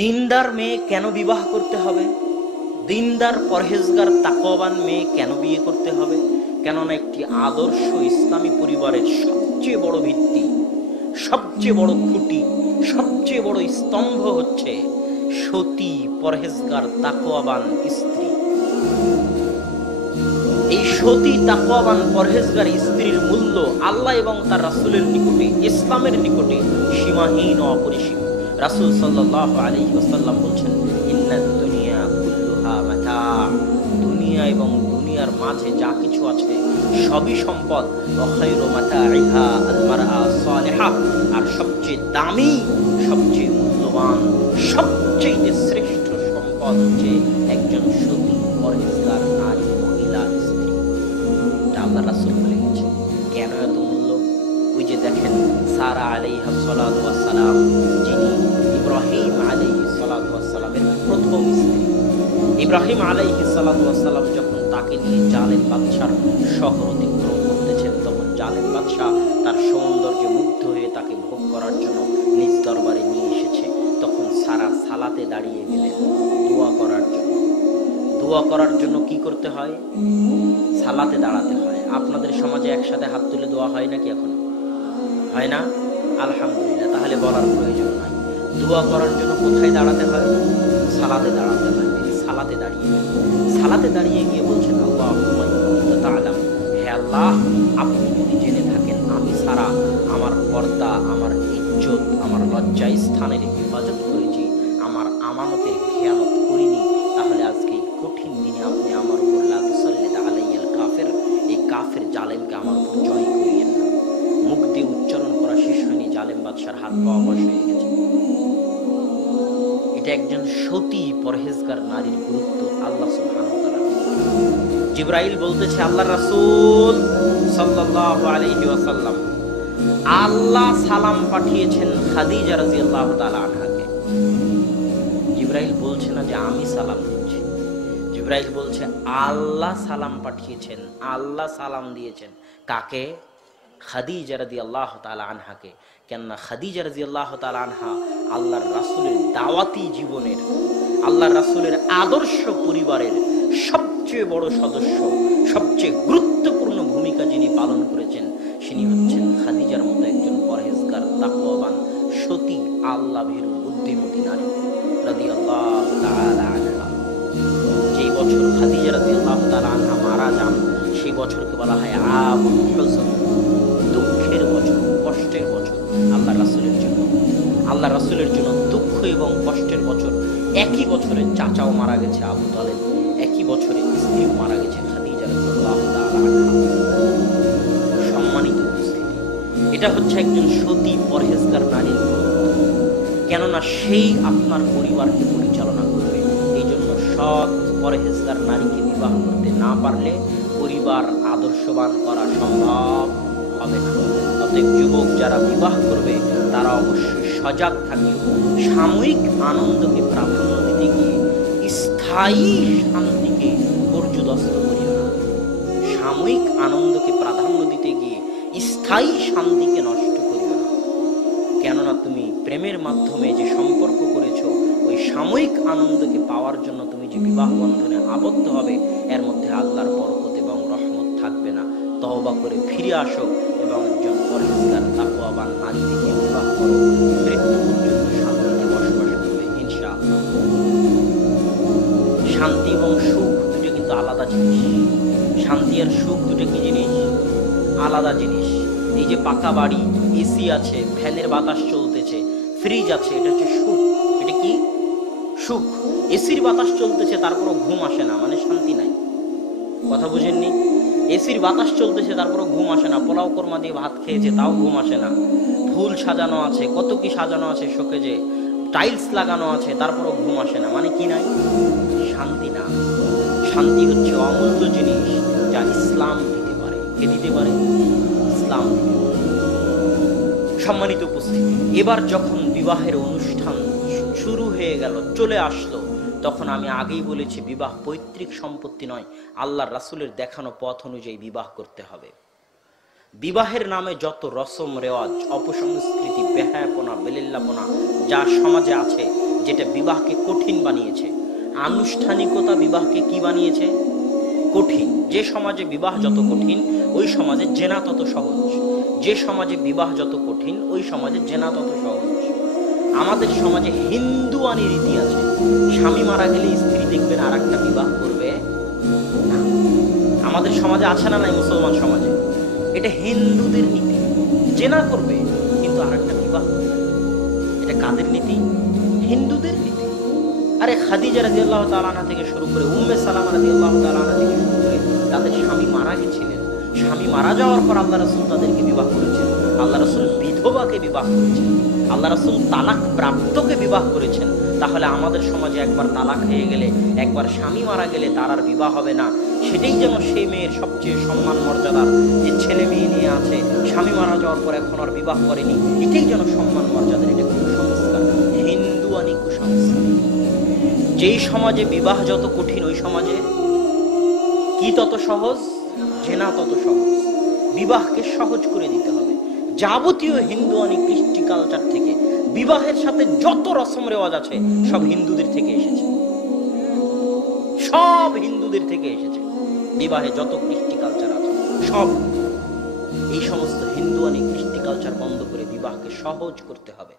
দিনদার মেয়ে কেন বিবাহ করতে হবে? দিনদার পরহেজগার তাকওয়াবান মেয়ে কেন বিয়ে করতে হবে? কেননা একটি আদর্শ ইসলামী পরিবারের সবচেয়ে বড় ভিত্তি, সবচেয়ে বড় খুঁটি, সবচেয়ে বড় স্তম্ভ হচ্ছে সতী পরহেজগার তাকওয়াবান স্ত্রী। এই সতী তাকওয়াবান পরহেজগার স্ত্রীর মূল্য আল্লাহ এবং তার রাসূলের নিকটে, ইসলামের নিকটে সীমাহীন ও অপরিসীম। রাসূল সাল্লাল্লাহু আলাইহি ওয়াসাল্লাম বলছেন, ইন্নাদ দুনিয়া কুল্লুহা মাতা। দুনিয়া এবং দুনিয়ার মাঝে যা কিছু আছে সবই সম্পদ। ওয়া খায়রু মাতাইহা আল মারআ সালিহা। আর সবচেয়ে দামি, সবচেয়ে মূল্যবান, সবচেয়ে শ্রেষ্ঠ সম্পদ হচ্ছে একজন সতী পরহেজগার নারী, মহিলা, স্ত্রী। এটা আল্লাহ রাসূল বলে গেছেন। কেন এত মূল্য? ওই যে দেখেন, সারা আলাইহা সালাতু ওয়াস সালাম, যিনি ইব্রাহিম আলাইহিস সালাতু ওয়াস সালামের প্রথম স্ত্রী। ইব্রাহিম আলাইহিস সালাতু ওয়াস সালাম যখন তাকে নিয়ে জালেম বাদশার শহর অতিক্রম করতেছেন, তখন জালেম বাদশা তার সৌন্দর্যে মুগ্ধ হয়ে তাকে ভোগ করার জন্য নিজ দরবারে নিয়ে এসেছে। তখন সারা সালাতে দাঁড়িয়ে গেলেন দোয়া করার জন্য। দোয়া করার জন্য কি করতে হয়? সালাতে দাঁড়াতে হয়। আপনাদের সমাজে একসাথে হাত তুলে দোয়া হয় নাকি? এখনো হয় না? আলহামদুলিল্লাহ, তাহলে বলার প্রয়োজন নাই। দোয়া করার জন্য কোথায় দাঁড়াতে হয়? সালাতে দাঁড়াতে হয়। তিনি সালাতে দাঁড়িয়ে গিয়ে বলছেন, আল্লাহুম্মা ইন কুনতা তা'লাম, হে আল্লাহ, আপনি যদি জেনে থাকেন আমি সারা আমার পর্দা, আমার ইজ্জত, আমার লজ্জা স্থানের হেফাজত করেছি, আমার আমানতের খেয়ানত করিনি, তাহলে আজকে এই কঠিন দিনে আপনি আমার উপর লা তুসাল্লিত আলাইয়াল কাফির, এই কাফের জালেমকে আমার উপর জয় করিয়েন না। মুখ দিয়ে উচ্চারণ করা শেষ হয়নি, জালেম বাদশার হাত পা অবশ হয়ে গেছে। এটা একজন সতী পরহেজগার নারীর গুরুত্ব আল্লাহ সুবহানাহু ওয়া তাআলা। জিবরাইল বলতেছে, আল্লাহর রাসূল সাল্লাল্লাহু আলাইহি ওয়াসাল্লাম, আল্লাহ সালাম পাঠিয়েছেন খাদিজা রাদিয়াল্লাহু তাআলা আনহাকে। জিবরাইল বলছে না যে আমি সালাম দিচ্ছি, জিবরাইল বলছে আল্লাহ সালাম পাঠিয়েছেন, আল্লাহ সালাম দিয়েছেন। কাকে? খাদিজা রাদিয়াল্লাহু তাআলা আনহাকে। কেননা খাদিজা রাদিয়াল্লাহু তাআলা আনহা আল্লাহর রাসূলের দাওয়াতি জীবনের, আল্লাহর রাসূলের আদর্শ পরিবারের সবচেয়ে বড় সদস্য, সবচেয়ে গুরুত্বপূর্ণ ভূমিকা যিনি পালন করেছেন, তিনি হচ্ছেন খাদিজার মতো একজন পরহেজগার, তাকওয়াবান, সতী, আল্লাহ ভীরু, বুদ্ধিমতী নারী রাদিয়াল্লাহু তাআলা আনহা। যেই বছর খাদিজা রাদিয়াল্লাহু তাআলা আনহা মারা যান, সেই বছরকে বলা হয় আমুল হুজন, দুঃখের বছর, কষ্টের বছর আল্লাহর রাসূলের জন্য। আল্লাহর রাসূলের জন্য দুঃখ এবং কষ্টের বছর। একই বছরে চাচাও মারা গেছে আবু তালেব, একই বছরে স্ত্রীও মারা গেছে খাদিজা রাদিয়াল্লাহু তাআলা আনহা। সম্মানিত উপস্থিতি, এটা হচ্ছে একজন সতী পরহেজগার নারীর গুরুত্ব। কেননা সেই আপনার পরিবারকে পরিচালনা করবে। এই জন্য সৎ পরহেজগার নারীকে বিবাহ করতে না পারলে পরিবার আদর্শবান করা সম্ভব হবে না। অতএব যুবক যারা বিবাহ করবে তারা অবশ্যই সজাগ থাকবে। সাময়িক আনন্দকে প্রাধান্য দিতে গিয়ে স্থায়ী শান্তিকে পর্যুদস্ত করিও না। সাময়িক আনন্দকে প্রাধান্য দিতে গিয়ে স্থায়ী শান্তিকে নষ্ট করিও না। কেননা তুমি প্রেমের মাধ্যমে যে সম্পর্ক করেছো, ওই সাময়িক আনন্দকে পাওয়ার জন্য তুমি যে বিবাহ বন্ধনে আবদ্ধ হবে, এর মধ্যে আল্লাহর বরকত এবং রহমত থাকবে না। তওবা করে ফিরে আসো এবং একজন পরহেজগার তাকওয়াবান নারী থেকে বিবাহ করো। মৃত্যু পর্যন্ত শান্তিতে বসবাস করবে ইনশাআল্লাহ। শান্তি এবং সুখ দুটো কিন্তু আলাদা জিনিস। শান্তি আর সুখ দুটো কি জিনিস? আলাদা জিনিস। এই যে পাকা বাড়ি, এসি আছে, ফ্যানের বাতাস চলতেছে, ফ্রিজ আছে, এটা হচ্ছে সুখ। এটা কি? সুখ। এসির বাতাস চলতেছে তারপরও ঘুম আসে না, মানে শান্তি নাই। কথা বুঝেননি? এসির বাতাস চলতেছে তারপরও ঘুম আসে না। পোলাও কোরমা দিয়ে ভাত খেয়েছে তাও ঘুম আসে না। ফুল সাজানো আছে, কত কি সাজানো আছে শোকেজে, টাইলস লাগানো আছে, তারপরও ঘুম আসে না, মানে কি নাই? শান্তি না। শান্তি হচ্ছে অমূল্য জিনিস, যা ইসলাম দিতে পারে। কে দিতে পারে? ইসলাম দিতে পারে। সম্মানিত উপস্থিতি, এবার যখন বিবাহের অনুষ্ঠান শুরু হয়ে গেল, চলে আসলো, তখন আমি আগেই বলেছি বিবাহ পৈতৃক সম্পত্তি নয়, আল্লাহর রাসূলের দেখানো পথ অনুযায়ী বিবাহ করতে হবে। বিবাহের নামে যত রসম রেওয়াজ, অপসংস্কৃতি, বেহায়াপনা, বেলেল্লাপনা যা সমাজে আছে, যেটা বিবাহকে কঠিন বানিয়েছে। আনুষ্ঠানিকতা বিবাহকে কি বানিয়েছে? কঠিন। যে সমাজে বিবাহ যত কঠিন, ওই সমাজে জেনা তত সহজ। যে সমাজে বিবাহ যত কঠিন, ওই সমাজে জেনা তত সহজ। আমাদের সমাজে হিন্দুয়ানি রীতি আছে, স্বামী মারা গেলে স্ত্রী দেখবেন আর একটা বিবাহ করবে না। আমাদের সমাজে আছে না নাই? মুসলমান সমাজে এটা হিন্দুদের নীতি, জেনা করবে কিন্তু আর একটা বিবাহ করবে। এটা কাদের নীতি? হিন্দুদের নীতি। আরে খাদিজা রাদিয়াল্লাহু তাআলা আনহা থেকে শুরু করে উম্মে সালামা রাদিয়াল্লাহু তাআলা আনহা থেকে শুরু করে তাদের স্বামী মারা গেছিলেন, স্বামী মারা যাওয়ার পর আল্লাহ রাসূল তাদেরকে বিবাহ করেছেন। আল্লাহ রাসূল বিধবাকে বিবাহ করেছেন, আল্লাহ রাসূল তালাক প্রাপ্তকে বিবাহ করেছেন। তাহলে আমাদের সমাজে একবার তালাক হয়ে গেলে, একবার স্বামী মারা গেলে তার আর বিবাহ হবে না। সেটাই যেন সেই মেয়ের সবচেয়ে সম্মান মর্যাদার, যে ছেলে মেয়ে নিয়ে আছে, স্বামী মারা যাওয়ার পর এখন আর বিবাহ করেনি, এটাই যেন সম্মান মর্যাদার। এটা কুসংস্কার, হিন্দুয়ানি কুসংস্কার। যেই সমাজে বিবাহ যত কঠিন, ওই সমাজে কি তত সহজ? জেনা তত সহজ। বিবাহকে সহজ করে দিতে হবে। যাবতীয় হিন্দুয়ানি কৃষ্টি কালচার থেকে বিবাহের সাথে যত রসম রেওয়াজ আছে সব হিন্দুদের থেকে এসেছে, সব হিন্দুদের থেকে এসেছে। বিবাহে যত কৃষ্টি কালচার আছে সব, এই সমস্ত হিন্দুয়ানি কৃষ্টি কালচার বন্ধ করে বিবাহকে সহজ করতে হবে।